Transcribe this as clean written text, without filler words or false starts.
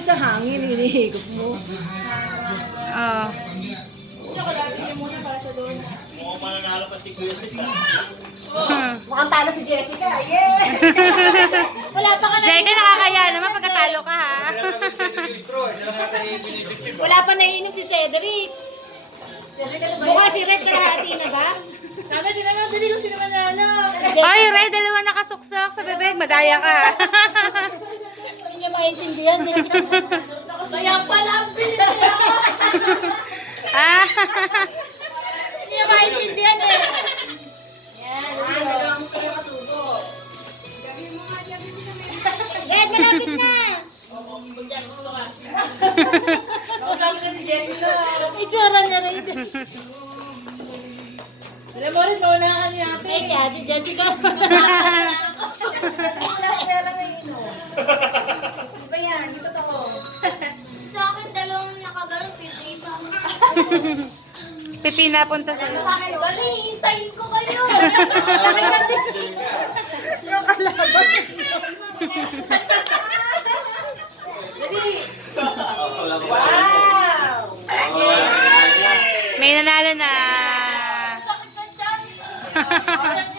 kami sa hangin, hinihigop mo. Oo. Mukhang mananalo pa si Kuya Sita. Mukhang talo si Jessica. Yeah! Wala pa ka na. Jai, ka nakakaya naman pagkatalo ka ha. Wala pa naiinom si Cedric. Mukha si Red kalahati na ba? Sana di naman, dali ko sino manalo. Ay, Ray, dalawa nakasuksok sa bebek. Madaya ka ha. Hindi niya maintindihan. Kaya pala ang bilis niya. Ah. Hindi niya maintindihan eh. Yan. Red, malapit na. Itsura niya rin. Alam mo rin, maunahan niya ate. Eh, si ate Jessica. Diba yan? Di totoo. Sa akin, dalawang nakagalang pipita. Pipina punta sa'yo. Dali, hintayin ko kayo. Wow! May nanalo na. Sakit sa tiyan.